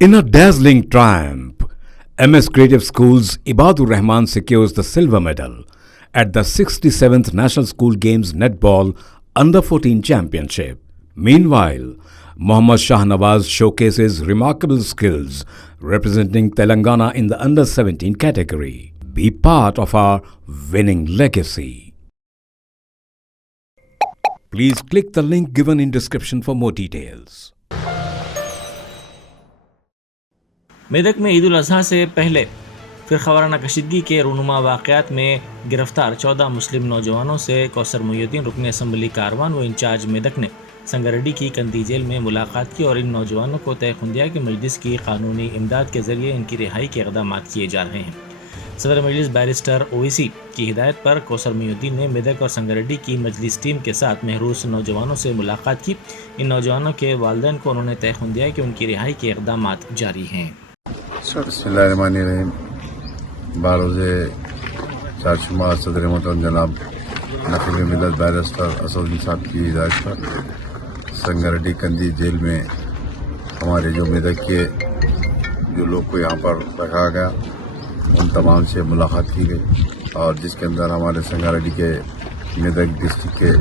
In a dazzling triumph, MS Creative School's Ibadur Rahman secures the silver medal at the 67th National School Games Netball Under-14 Championship. Meanwhile, Mohammad Shah Nawaz showcases remarkable skills representing Telangana in the Under-17 category. Be part of our winning legacy. Please click the link given in description for more details. Medak میں عید الاضحیٰ سے پہلے فرقہ وارانہ کشیدگی کے رونما واقعات میں گرفتار 14 مسلم نوجوانوں سے کوثر محی الدین رکن اسمبلی کاروان و انچارج میدک نے سنگریڈی کی کندی جیل میں ملاقات کی اور ان نوجوانوں کو طے خندیہ کی مجلس کی قانونی امداد کے ذریعے ان کی رہائی کے اقدامات کیے جا رہے ہیں. صدر مجلس بیرسٹر اویسی کی ہدایت پر کوثر محی الدین نے میدک اور سنگریڈی کی مجلس ٹیم کے ساتھ محروس نوجوانوں سے ملاقات کی. ان نوجوانوں کے والدین کو انہوں نے طے خندیہ کہ ان کی رہائی کے اقدامات جاری ہیں. بسم اللہ الرحمن الرحیم. باروز چارشمہ صدر محترم جناب نقیب ملت بیرسٹر اسدالدین صاحب کی ہدایت پر سنگریڈی کندی جیل میں ہمارے جو میدک کے جو لوگ کو یہاں پر رکھا گیا ان تمام سے ملاقات کی گئی اور جس کے اندر ہمارے سنگریڈی کے میدک ڈسٹرکٹ کے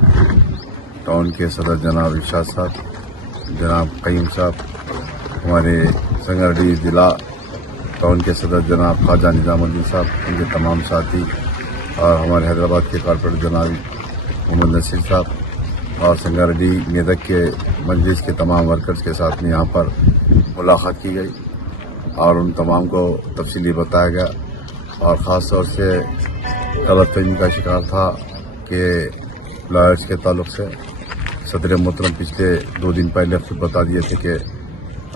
ٹاؤن کے صدر جناب ارشاد صاحب، جناب قیم صاحب، ہمارے سنگریڈی ضلع ٹاؤن کے صدر جناب خواجہ نظام الدین صاحب، ان کے تمام ساتھی اور ہمارے حیدرآباد کے کارپوریٹر جناب محمد نصیر صاحب اور سنگریڈی میدک کے مجلس کے تمام ورکرز کے ساتھ میں یہاں پر ملاقات کی گئی اور ان تمام کو تفصیلی بتایا گیا اور خاص طور سے غلط فہمی کا شکار تھا کہ لائرز کے تعلق سے صدر محترم پچھلے 2 دن پہلے خود بتا دیے تھے کہ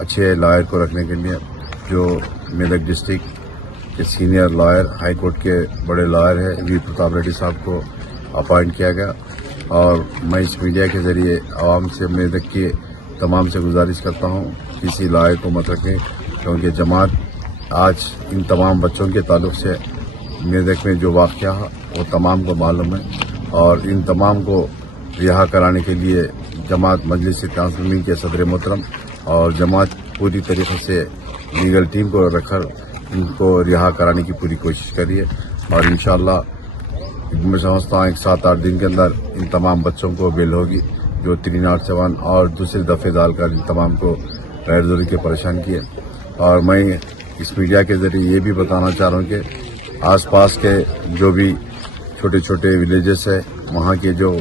اچھے لائر کو رکھنے کے لیے جو میدک ڈسٹرکٹ کے سینئر لائر ہائی کورٹ کے بڑے لائر ہیں وی پرتاپ ریڈی صاحب کو اپائنٹ کیا گیا. اور میں اس میڈیا کے ذریعے عوام سے میدک کے تمام سے گزارش کرتا ہوں کسی لائر کو مت رکھیں کیونکہ جماعت آج ان تمام بچوں کے تعلق سے میدک میں جو واقعہ وہ تمام کو معلوم ہے اور ان تمام کو رہا کرانے کے لیے جماعت مجلس تنظیمی کے صدر محترم اور جماعت پوری طریقے سے لیگل ٹیم کو رکھ کر ان کو رہا کرانے کی پوری کوشش کریے اور انشاءاللہ میں سمجھتا ہوں 7-8 دن کے اندر ان تمام بچوں کو بیل ہوگی جو 307 اور دوسرے دفعے ڈال کر ان تمام کو غیر ضروری کے پریشان کیے. اور میں اس میڈیا کے ذریعے یہ بھی بتانا چاہ رہا ہوں کہ آس پاس کے جو بھی چھوٹے چھوٹے ولیجز ہیں وہاں کے جو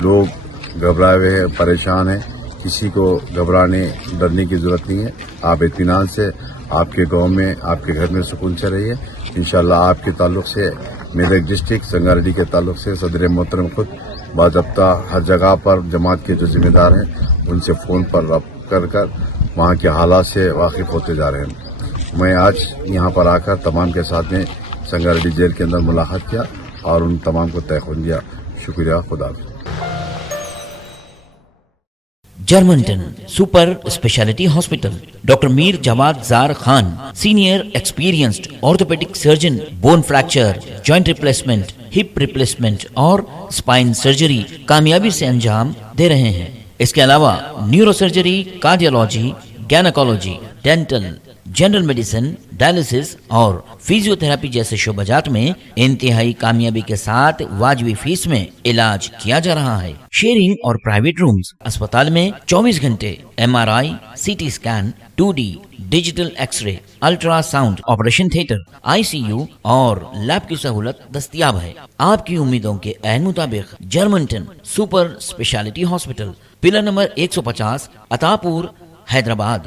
لوگ گھبرائے ہوئے ہیں، پریشان ہیں، کسی کو گھبرانے ڈرنے کی ضرورت نہیں ہے. آپ اطمینان سے آپ کے گاؤں میں آپ کے گھر میں سکون سے رہیے. انشاءاللہ آپ کے تعلق سے میدک ڈسٹرکٹ سنگریڈی کے تعلق سے صدر محترم خود باضابطہ ہر جگہ پر جماعت کے جو ذمہ دار ہیں ان سے فون پر رابطہ کر وہاں کے حالات سے واقف ہوتے جا رہے ہیں. میں آج یہاں پر آ کر تمام کے ساتھ میں سنگریڈی جیل کے اندر ملاقات کیا اور ان تمام کو طے خون دیا. شکریہ. خدا حافظ. جرمنٹن super speciality hospital. Doctor Mir Jawad Zar Khan, senior experienced orthopaedic surgeon, bone fracture, joint replacement, hip replacement اور اسپائن سرجری کامیابی سے انجام دے رہے ہیں. اس کے علاوہ neuro surgery, cardiology, gynaecology, dental, general medicine, dialysis اور فزیو تھراپی جیسے شعبات میں انتہائی کامیابی کے ساتھ واجبی فیس میں علاج کیا جا رہا ہے. شیئرنگ اور پرائیویٹ رومز. اسپتال میں 24 گھنٹے MRI، CT scan, 2D digital X ray, ultra sound, operation theatre, ICU اور لیب کی سہولت دستیاب ہے. آپ کی امیدوں کے عین مطابق جرمنٹن super speciality hospital, pillar number 150، عطا پور، حیدرآباد.